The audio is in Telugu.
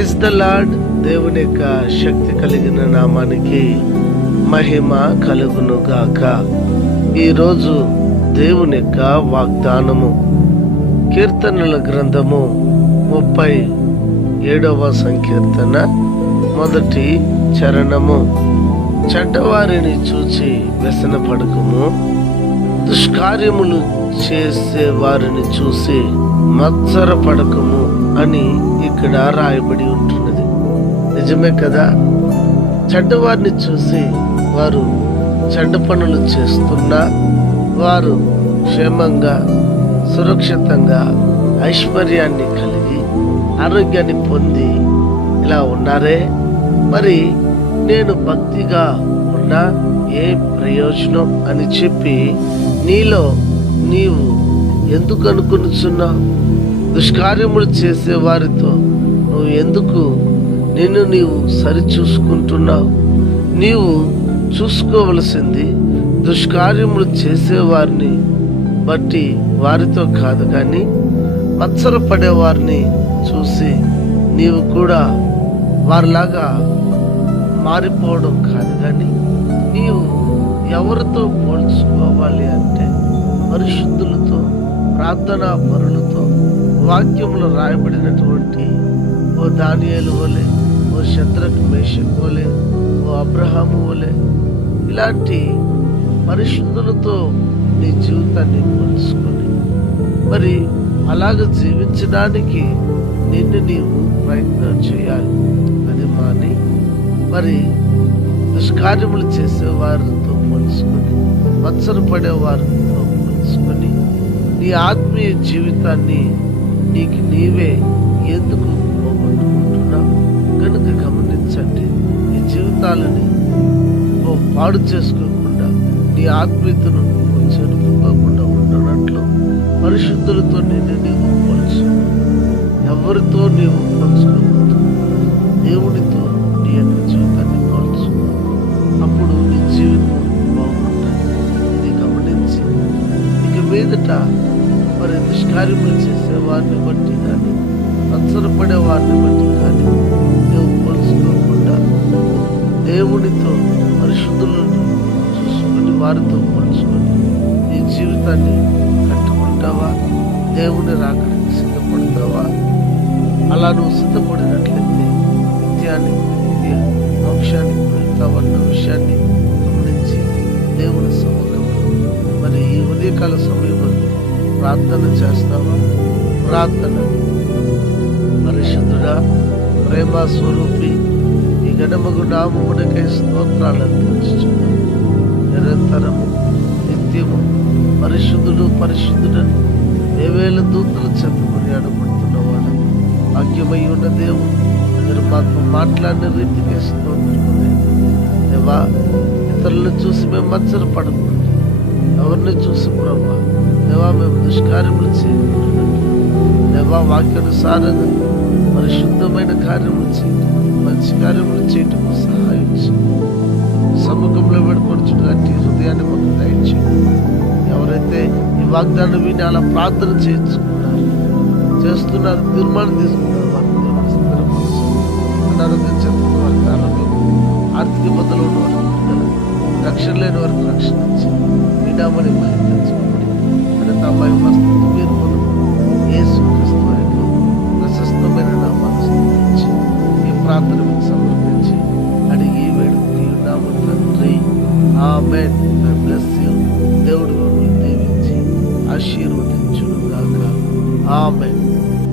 ఇస్ ద లార్డ్ దేవుని యొక్క శక్తి కలిగిన నామానికి మహిమ కలుగును గాక. ఈరోజు దేవుని యొక్క వాగ్దానము కీర్తనల గ్రంథము ముప్పై ఏడవ సంకీర్తన మొదటి చరణము. చెడ్డవారిని చూచి వ్యసనపడకము దుష్కార్యములు చేసే వారిని చూసి మత్సర పడకము అని ఇక్కడ రాయబడి ఉంటున్నది. నిజమే కదా? చెడ్డవారిని చూసి వారు చెడ్డ పనులు చేస్తున్నా వారు క్షేమంగా సురక్షితంగా ఐశ్వర్యాన్ని కలిగి ఆరోగ్యాన్ని పొంది ఇలా ఉన్నారే? మరి నేను భక్తిగా ఉన్నా ఏ ప్రయోజనం అని చెప్పి నీలో నీవు ఎందుకు అనుకునిచున్నావు దుష్కార్యములు చేసే వారితో నువ్వు ఎందుకు నిన్ను నీవు సరిచూసుకుంటున్నావు? నీవు చూసుకోవలసింది దుష్కార్యములు చేసేవారిని బట్టి వారితో కాదు కానీ మత్సరపడే వారిని చూసి నీవు కూడా వారిలాగా మారిపోవడం కాదు కానీ నీవు ఎవరితో పోల్చుకోవాలి అంటే పరిశుద్ధులతో ప్రార్థనా పరులతో వాక్యములు రాయబడినటువంటి ఓ దానియేలు వలె ఓ శత్రక్ మేషక్ వలె ఓ అబ్రహాము వలె ఇలాంటి పరిశుద్ధులతో నీ జీవితాన్ని పోల్చుకొని మరి అలాగ జీవించడానికి నిన్ను నీవు ప్రయత్నం చేయాలి అది మాని మరి దుష్కార్యములు చేసే వారితో పోల్చుకొని మత్సరపడే వారితో నీ ఆత్మీయ జీవితాన్ని నీకు నీవే ఎందుకు పోగొట్టుకుంటున్నావు? కనుక గమనించండి నీ జీవితాలని ఓ పాడు చేసుకోకుండా నీ ఆత్మీయతను నువ్వు చెరుపుకోకుండా ఉండనట్లు పరిశుద్ధులతో నిన్ను నీవు పోల్చు ఎవరితో నీవు పోల్చుకోవద్దు. దేవుడి మీదట మరి దుష్కార్యములు చేసే వారిని బట్టి కానీ అచ్చరపడే వారిని బట్టి కానీ నువ్వు పోల్చుకోకుండా దేవునితో పరిశుద్ధులను చూసుకొని వారితో పోల్చుకొని నీ జీవితాన్ని కట్టుకుంటావా? దేవుని రాకడానికి సిద్ధపడతావా? అలా నువ్వు సిద్ధపడినట్లయితే నిత్యానికి నిత్య మోక్షానికి వెళ్తావన్న విషయాన్ని గమనించి దేవుని సముఖంలో మరి ఈ ఉదయకాల సమయంలో ప్రార్థన చేస్తాము ప్రార్థన. పరిశుద్ధుడా ప్రేమ స్వరూపి ఈ గడమగు నామమునికై స్తోత్రాలు తెలుస్తున్నాం నిరంతరము నిత్యము పరిశుద్ధుడు పరిశుద్ధుడని వేవేల దూతలు చెప్పుకొని అడుగుతున్నవాడు భాగ్యమై ఉన్న దేవుడు మీరు మాతో మాట్లాడిన రీతికే స్తోత్రం దేవా ఇతరులను చూసి మేము మచ్చరపడకూడదు ఎవరిని చూసి ప్రభా? దేవా మేము దుష్కార్యములు చేయకూడదు దేవా వాక్యానుసారంగా పరిశుద్ధమైన కార్యములు చేయటం మంచి కార్యములు చేయటం సహాయం సముఖంలో పెడుకొచ్చుడు హృదయాన్ని మాకు దయచేయండి ఎవరైతే ఈ వాగ్దానం విని అలా ప్రార్థన చేయించుకున్నారు చేస్తున్నారు తీర్మానం తీసుకున్నారు వారి అనారోగ్యం చెందిన వారికి ఆరోగ్యం ఆర్థిక ఇబ్బందులు ఉన్నవారు రక్షణ లేని వారికి రక్షణ ఇచ్చి వినామని మహిళించుకోండి అని తమ్మాయి పరిస్థితి మీరు క్రీస్తు ప్రశస్తమైన నామాన్ని స్తుతించి ఈ ప్రార్థన మీకు సమర్పించి అడిగి వేడుకుని ఉన్నాము తండ్రి ఆమెన్. బ్లెస్ దేవుడు దీవించి ఆశీర్వదించును గాక ఆమెన్.